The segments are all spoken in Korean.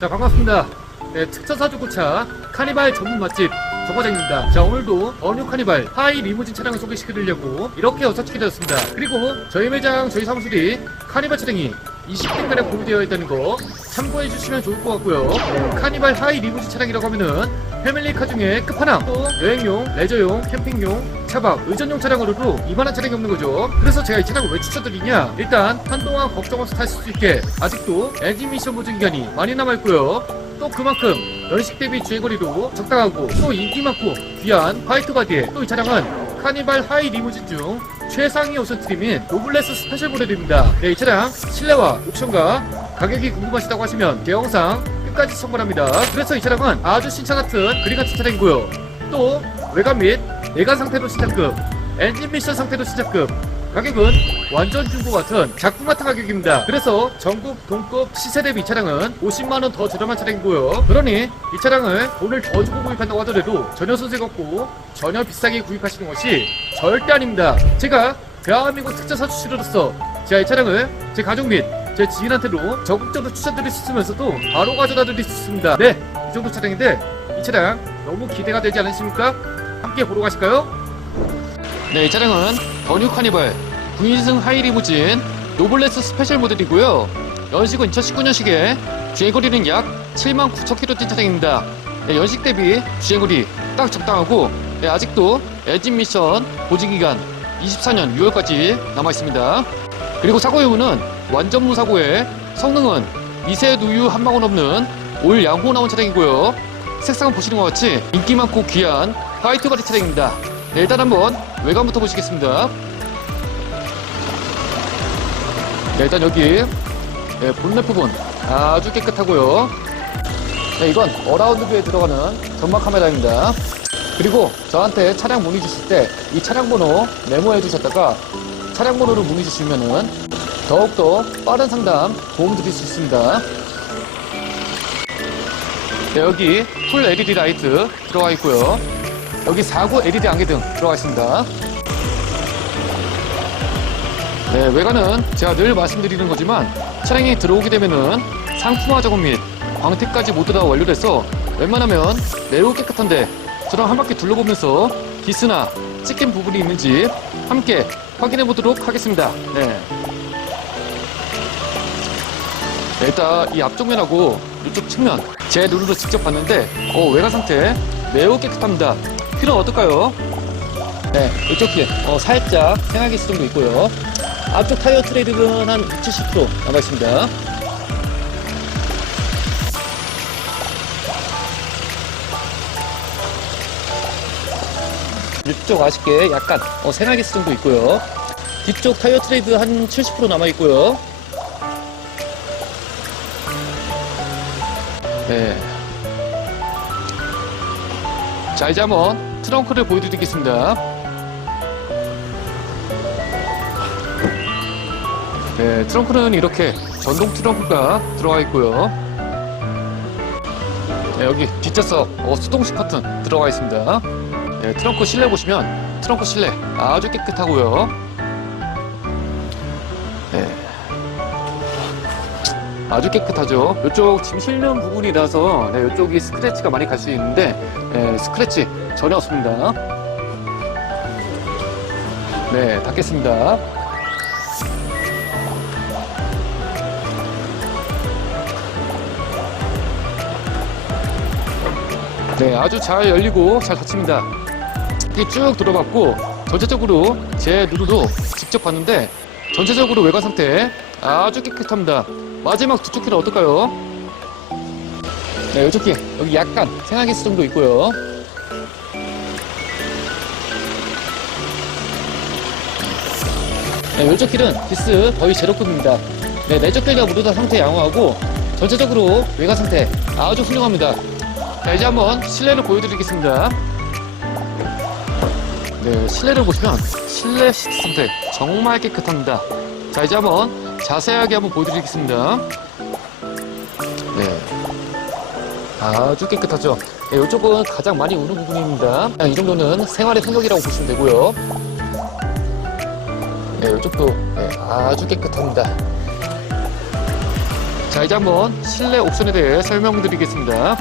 자 반갑습니다. 네, 특차사 중고차 카니발 전문 맛집 정과장입니다. 자 오늘도 어뉴 카니발 하이 리무진 차량을 소개시켜드리려고 이렇게 어서치게 되었습니다. 그리고 저희 매장 저희 사무실이 카니발 차량이 20대가량 구비되어 있다는 거 참고해 주시면 좋을 것 같고요. 네, 카니발 하이 리무진 차량이라고 하면은 패밀리카 중에 끝판왕 또 여행용, 레저용, 캠핑용, 차박, 의전용 차량으로도 이만한 차량이 없는 거죠. 그래서 제가 이 차량을 왜 추천드리냐? 일단 한동안 걱정 없이 타실 수 있게 아직도 엔진 미션 보증 기간이 많이 남아있고요. 또 그만큼 연식 대비 주행거리도 적당하고 또 인기 많고 귀한 화이트 바디에 또 이 차량은 카니발 하이 리무진 중 최상위 옵션 트림인 노블레스 스페셜 모델입니다. 네, 이 차량 실내와 옵션과 가격이 궁금하시다고 하시면 제 영상 끝까지 시청바랍니다. 그래서 이 차량은 아주 신차 같은 그리 같은 차량이고요. 또 외관 및 내관 상태도 신차급, 엔진 미션 상태도 신차급, 가격은 완전 중고 같은 작품 같은 가격입니다. 그래서 전국 동급 시세 대비 이 차량은 50만원 더 저렴한 차량이고요. 그러니 이 차량을 돈을 더 주고 구입한다고 하더라도 전혀 손색 없고 전혀 비싸게 구입하시는 것이 절대 아닙니다. 제가 대한민국 특자 사주시로서 제가 이 차량을 제 가족 및 제 지인한테도 적극적으로 추천드릴 수 있으면서도 바로 가져다 드릴 수 있습니다. 네, 이 정도 차량인데 이 차량 너무 기대가 되지 않으십니까? 함께 보러 가실까요? 네, 이 차량은 더뉴 카니발 9인승 하이리무진 노블레스 스페셜 모델이고요. 연식은 2019년식에 주행거리는 약 7만 9천 킬로 뛴 차량입니다. 네, 연식 대비 주행거리 딱 적당하고 네, 아직도 엔진 미션 보증기간 24년 6월까지 남아 있습니다. 그리고 사고 여부는 완전 무 사고에 성능은 미세 누유 한 방울 없는 올 양호 나온 차량이고요. 색상은 보시는 것 같이 인기 많고 귀한 화이트 바디 차량입니다. 네, 일단 한번 외관부터 보시겠습니다. 네, 일단 여기 네, 본넷 부분 아주 깨끗하고요. 네, 이건 어라운드 뷰에 들어가는 전막 카메라입니다. 그리고 저한테 차량 문의 주실 때 이 차량 번호 메모해 주셨다가 차량 번호를 문의 주시면은 더욱더 빠른 상담 도움 드릴 수 있습니다. 네, 여기 풀 LED 라이트 들어가 있고요. 여기 4구 LED 안개등 들어가 있습니다. 네, 외관은 제가 늘 말씀드리는 거지만 차량이 들어오게 되면은 상품화 작업 및 광택까지 모두 다 완료돼서 웬만하면 매우 깨끗한데 저랑 한 바퀴 둘러보면서 기스나 찢긴 부분이 있는지 함께 확인해 보도록 하겠습니다. 네. 네, 일단 이 앞쪽 면하고 이쪽 측면 제 눈으로 직접 봤는데 어, 외관 상태 매우 깨끗합니다. 휠은 어떨까요? 네, 이쪽 휠 어, 살짝 생활기 수정도 있고요. 앞쪽 타이어 트레이드는 한 70% 남아 있습니다. 이쪽 아쉽게 약간 어, 생활기 수정도 있고요. 뒤쪽 타이어 트레이드 한 70% 남아 있고요. 네. 자, 이제 한번 트렁크를 보여드리겠습니다. 네, 트렁크는 이렇게 전동 트렁크가 들어가 있고요. 네, 여기 뒷좌석 어, 수동식 커튼 들어가 있습니다. 네, 트렁크 실내 보시면 트렁크 실내 아주 깨끗하고요. 네. 아주 깨끗하죠. 이쪽 짐 실는 부분이라서 네, 이쪽이 스크래치가 많이 갈 수 있는데 네, 스크래치 전혀 없습니다. 네, 닫겠습니다. 네, 아주 잘 열리고 잘 닫힙니다. 쭉 들어봤고 전체적으로 제 눈으로 직접 봤는데 전체적으로 외관 상태 아주 깨끗합니다. 마지막 두 쪽키는 어떨까요? 네, 이쪽 키 여기 약간 생활기스 정도 있고요. 네, 이쪽 키는 기스 거의 제로급입니다. 네, 내적 결과 모두 다 상태 양호하고 전체적으로 외관 상태 아주 훌륭합니다. 자, 이제 한번 실내를 보여드리겠습니다. 네, 실내를 보시면 실내 시트 상태 정말 깨끗합니다. 자, 이제 한번 자세하게 한번 보여드리겠습니다. 네. 아주 깨끗하죠. 네, 이쪽은 가장 많이 우는 부분입니다. 이 정도는 생활의 성격이라고 보시면 되고요. 네, 이쪽도 네, 아주 깨끗합니다. 자 이제 한번 실내 옵션에 대해 설명드리겠습니다.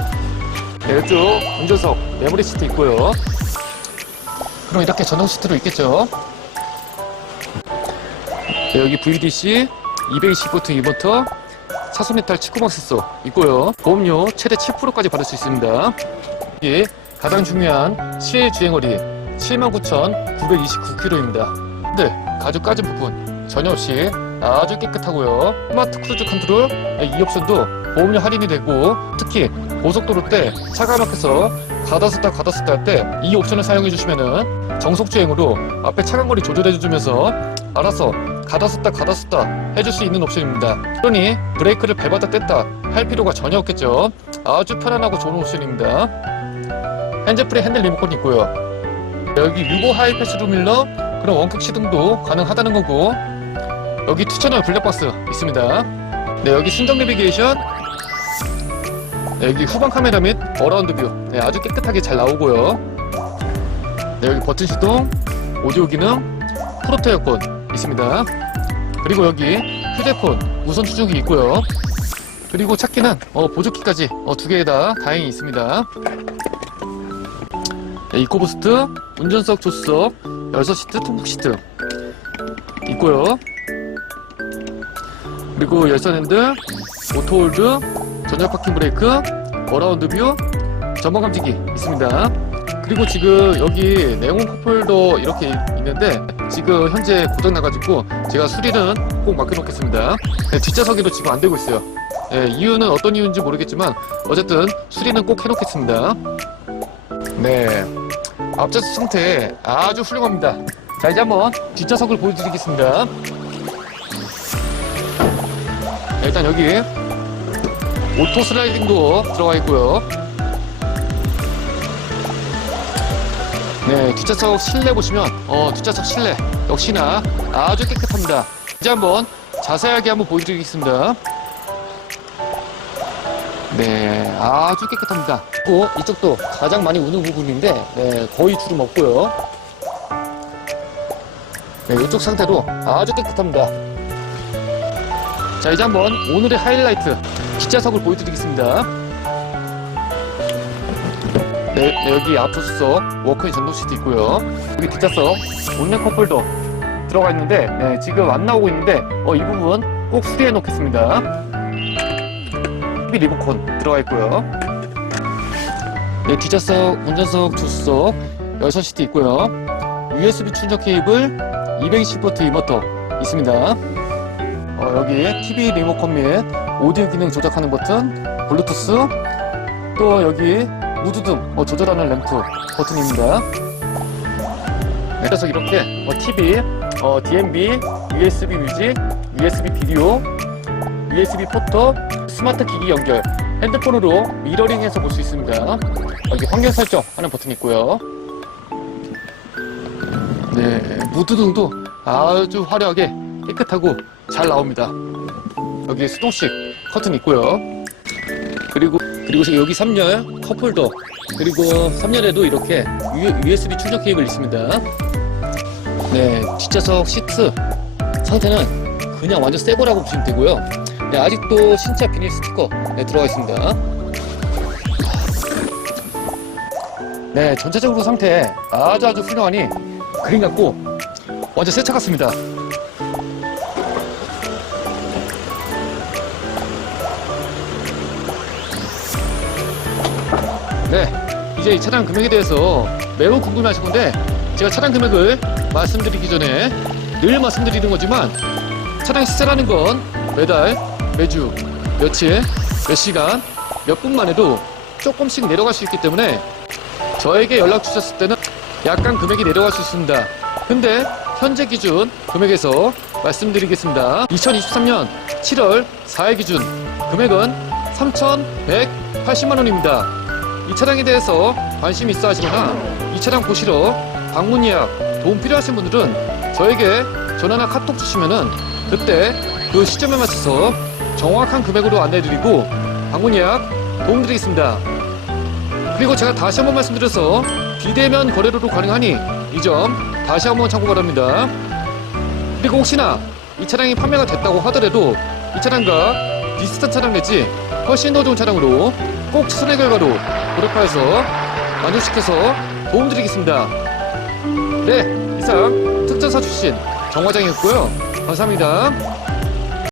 네, 이쪽 운전석 메모리 시트 있고요. 그럼 이렇게 전용 시트로 있겠죠. 네, 여기 VDC 220V 인버터 차선 이탈 19방 센서 있고요. 보험료 최대 7%까지 받을 수 있습니다. 이 가장 중요한 시의 주행거리 79,929km입니다. 네, 가죽 까진 부분 전혀 없이 아주 깨끗하고요. 스마트 크루즈 컨트롤 네, 이 옵션도 보험료 할인이 되고 특히 고속도로 때 차가 막혀서 가다 쓰다 가다 쓰다 할 때 이 옵션을 사용해 주시면은 정속 주행으로 앞에 차간거리 조절해 주면서 알아서 가다 쓰다 가다 쓰다 해줄 수 있는 옵션입니다. 그러니 브레이크를 밟았다 뗐다 할 필요가 전혀 없겠죠. 아주 편안하고 좋은 옵션입니다. 핸즈프리 핸들 리모컨 있고요. 여기 유보 하이 패스 루밀러 그런 원격 시동도 가능하다는 거고 여기 투채널 블랙박스 있습니다. 네 여기 순정 내비게이션 네, 여기 후방 카메라 및 어라운드 뷰 네, 아주 깨끗하게 잘 나오고요. 네 여기 버튼 시동 오디오 기능 프로토 에어컨 있습니다. 그리고 여기 휴대폰 무선 추적이 있고요. 그리고 찾기는 어, 보조키까지 어, 두 개 다 다행히 있습니다. 네, 이코부스트, 운전석 조수석, 열선 시트, 통풍 시트 있고요. 그리고 열선 핸들, 오토홀드, 전자 파킹 브레이크, 어라운드 뷰, 전방 감지기 있습니다. 그리고 지금 여기 네온 컵홀더 이렇게 있는데 지금 현재 고장 나가지고 제가 수리는 꼭 맡겨놓겠습니다. 네, 뒷좌석에도 지금 안 되고 있어요. 네, 이유는 어떤 이유인지 모르겠지만 어쨌든 수리는 꼭 해놓겠습니다. 네, 앞좌석 상태 아주 훌륭합니다. 자 이제 한번 뒷좌석을 보여드리겠습니다. 네, 일단 여기 오토 슬라이딩 도어 들어가 있고요. 네, 뒷좌석 실내 보시면 어 뒷좌석 실내 역시나 아주 깨끗합니다. 이제 한번 자세하게 한번 보여드리겠습니다. 네, 아주 깨끗합니다. 또 이쪽도 가장 많이 우는 부분인데 네, 거의 주름 없고요. 네, 이쪽 상태도 아주 깨끗합니다. 자, 이제 한번 오늘의 하이라이트 뒷좌석을 보여드리겠습니다. 네, 네, 여기 앞조수석 워크인 전동 시트 있고요. 여기 뒷좌석 온라인 컵홀더 들어가 있는데 네, 지금 안 나오고 있는데 어, 이 부분 꼭 수리해 놓겠습니다. 리모컨 들어가 있고요. 네, 뒷좌석, 운전석, 조수석, 열선 시트 있고요. USB 충전 케이블, 220V 인버터 있습니다. 어, 여기 TV 리모컨 및 오디오 기능 조작하는 버튼, 블루투스, 또 여기 무드 등 어, 조절하는 램프 버튼입니다. 네, 그래서 이렇게 어, TV, 어, DMB, USB 뮤직, USB 비디오, USB 포터, 스마트 기기 연결, 핸드폰으로 미러링해서 볼 수 있습니다. 여기 환경 설정 하는 버튼이 있고요. 네, 무드 등도 아주 화려하게 깨끗하고 잘 나옵니다. 여기 수동식 커튼 있고요. 그리고 그리고 여기 3열 컵홀더 그리고 3열에도 이렇게 USB 충전 케이블 있습니다. 네, 뒷좌석 시트 상태는 그냥 완전 새 거라고 보시면 되고요. 네, 아직도 신차 비닐 스티커 네, 들어가 있습니다. 네, 전체적으로 상태 아주 아주 훌륭하니 그림 같고 완전 새 차 같습니다. 네, 이제 이 차량 금액에 대해서 매우 궁금해하실 건데 제가 차량 금액을 말씀드리기 전에 늘 말씀드리는 거지만 차량 시세라는 건 매달, 매주, 며칠, 몇 시간, 몇 분만 해도 조금씩 내려갈 수 있기 때문에 저에게 연락 주셨을 때는 약간 금액이 내려갈 수 있습니다. 근데 현재 기준 금액에서 말씀드리겠습니다. 2023년 7월 4일 기준 금액은 3,180만 원입니다. 이 차량에 대해서 관심 있어 하시거나 이 차량 보시러 방문 예약 도움 필요하신 분들은 저에게 전화나 카톡 주시면은 그때 그 시점에 맞춰서 정확한 금액으로 안내해드리고 방문 예약 도움 드리겠습니다. 그리고 제가 다시 한번 말씀드려서 비대면 거래로도 가능하니 이 점 다시 한번 참고 바랍니다. 그리고 혹시나 이 차량이 판매가 됐다고 하더라도 이 차량과 비슷한 차량 내지 훨씬 더 좋은 차량으로 꼭 최선의 결과로 노력하여서 만족시켜서 도움드리겠습니다. 네, 이상 특전사 출신 정과장이었고요. 감사합니다.